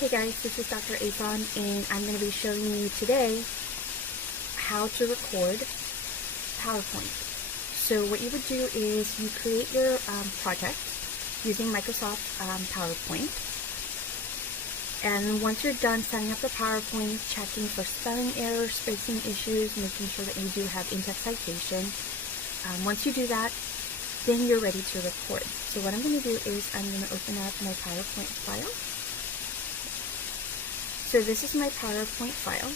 Hey guys, this is Dr. Athon, and I'm going to be showing you today how to record PowerPoint. So what you would do is you create your project using Microsoft PowerPoint, and once you're done setting up the PowerPoint, checking for spelling errors, spacing issues, making sure that you do have in-text citation, once you do that, then you're ready to record. So what I'm going to do is I'm going to open up my PowerPoint file. So this is my PowerPoint file.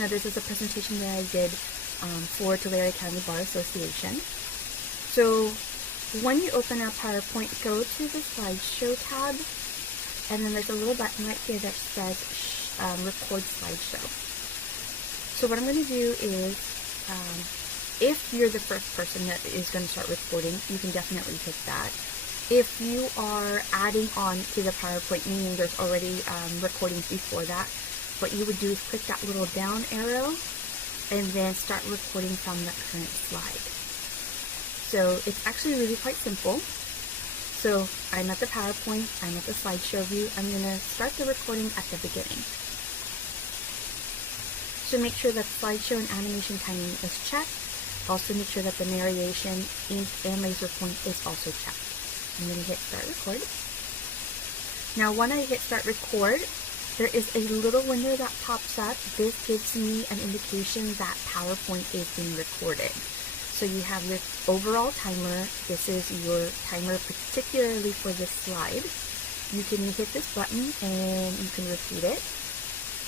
Now this is a presentation that I did for Tulare County Bar Association. So when you open up PowerPoint, go to the slideshow tab, and then there's a little button right here that says record slideshow. So what I'm going to do is, if you're the first person that is going to start recording, you can definitely pick that. If you are adding on to the PowerPoint, meaning there's already recordings before that, what you would do is click that little down arrow and then start recording from the current slide. So it's actually really quite simple. So I'm at the PowerPoint, I'm at the slideshow view. I'm going to start the recording at the beginning. So make sure that slideshow and animation timing is checked. Also make sure that the narration, ink, and laser point is also checked. I'm going to hit start record. Now when I hit start record, there is a little window that pops up. This gives me an indication that PowerPoint is being recorded. So you have your overall timer. This is your timer particularly for this slide. You can hit this button and you can repeat it.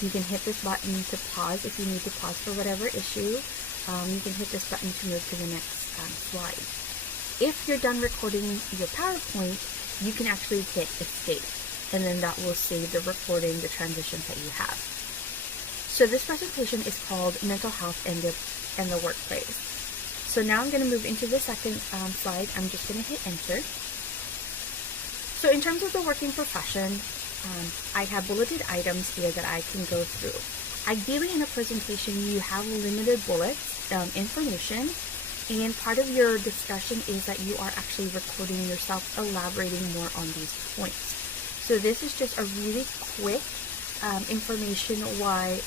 You can hit this button to pause if you need to pause for whatever issue. You can hit this button to move to the next slide. If you're done recording your PowerPoint, you can actually hit escape, and then that will save the recording, the transitions that you have. So this presentation is called Mental Health and the Workplace. So now I'm going to move into the second slide. I'm just going to hit enter. So in terms of the working profession, I have bulleted items here that I can go through. Ideally in a presentation, you have limited bullets, information, and part of your discussion is that you are actually recording yourself, elaborating more on these points. So this is just a really quick information why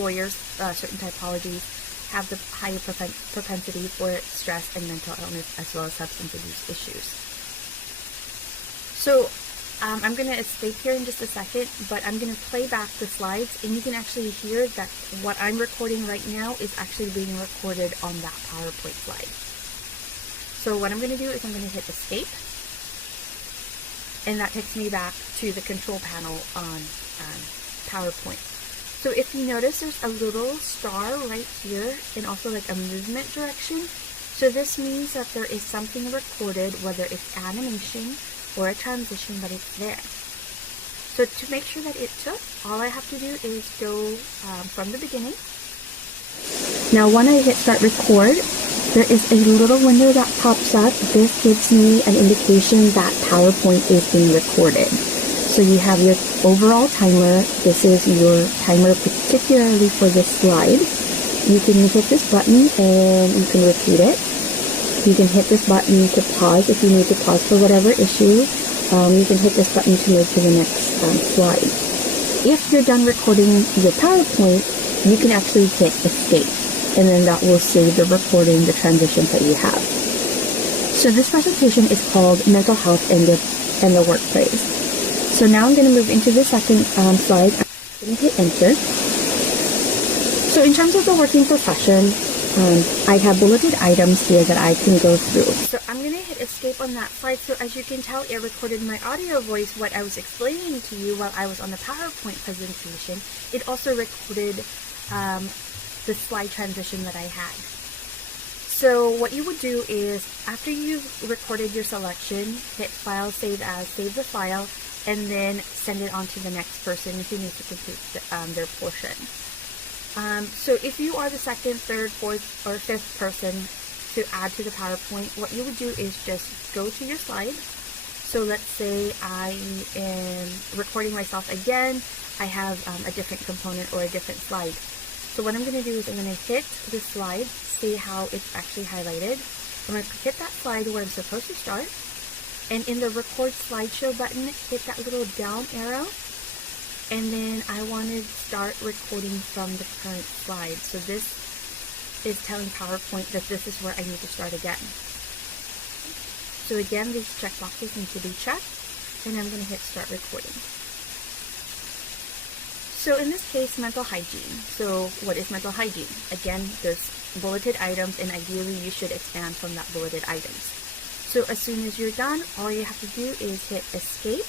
lawyers, certain typologies, have the higher propensity for stress and mental illness as well as substance abuse issues. So I'm going to escape here in just a second, but I'm going to play back the slides, and you can actually hear that what I'm recording right now is actually being recorded on that PowerPoint slide. So what I'm going to do is I'm going to hit escape, and that takes me back to the control panel on PowerPoint. So if you notice, there's a little star right here and also like a movement direction. So this means that there is something recorded, whether it's animation or a transition, but it's there. So to make sure that it took, all I have to do is go from the beginning. Now when I hit start record, there is a little window that pops up. This gives me an indication that PowerPoint is being recorded. So you have your overall timer. This is your timer particularly for this slide. You can hit this button and you can repeat it. You can hit this button to pause if you need to pause for whatever issue. You can hit this button to move to the next slide. If you're done recording your PowerPoint, you can actually hit escape, and then that will save the recording, the transitions that you have. So this presentation is called Mental Health and the Workplace. So now I'm going to move into the second slide. I'm going to hit enter. So in terms of the working profession, I have bulleted items here that I can go through. So I'm going to hit escape on that slide. So as you can tell, it recorded my audio voice, what I was explaining to you while I was on the PowerPoint presentation. It also recorded the slide transition that I had. So what you would do is, after you've recorded your selection, hit File, Save As, save the file, and then send it on to the next person who needs to complete their portion. So if you are the second, third, fourth, or fifth person to add to the PowerPoint, what you would do is just go to your slide. So let's say I am recording myself again. I have a different component or a different slide. So what I'm going to do is I'm going to hit the slide, see how it's actually highlighted. I'm going to hit that slide where I'm supposed to start, And in the record slideshow button, hit that little down arrow. And then I want to start recording from the current slide. So this is telling PowerPoint that this is where I need to start again. So again, these checkboxes need to be checked, and I'm going to hit start recording. So in this case, mental hygiene. So what is mental hygiene? Again, there's bulleted items, and ideally you should expand from that bulleted items. So as soon as you're done, all you have to do is hit escape.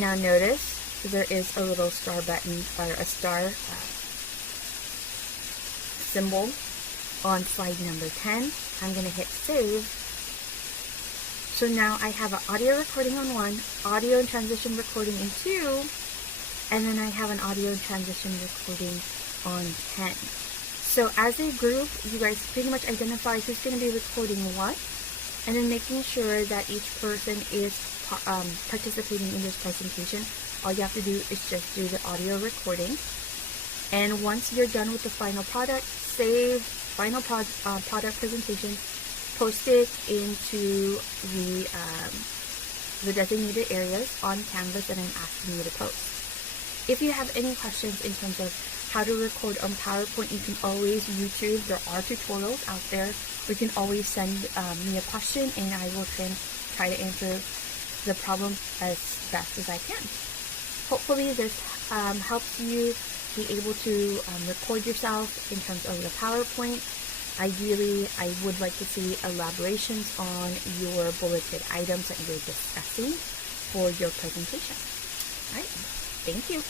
Now notice there is a little star button, or a star symbol on slide number 10. I'm going to hit save. So now I have an audio recording on 1, audio and transition recording in 2, and then I have an audio and transition recording on 10. So as a group, you guys pretty much identify who's going to be recording what, and then making sure that each person is participating in this presentation. All you have to do is just do the audio recording. And once you're done with the final product, save final product presentation, post it into the designated areas on Canvas that I'm asking you to post. If you have any questions in terms of how to record on PowerPoint, you can always YouTube. There are tutorials out there. You can always send me a question, and I will try to answer the problem as best as I can. Hopefully this helps you be able to record yourself in terms of the PowerPoint. Ideally, I would like to see elaborations on your bulleted items that you're discussing for your presentation. All right, thank you.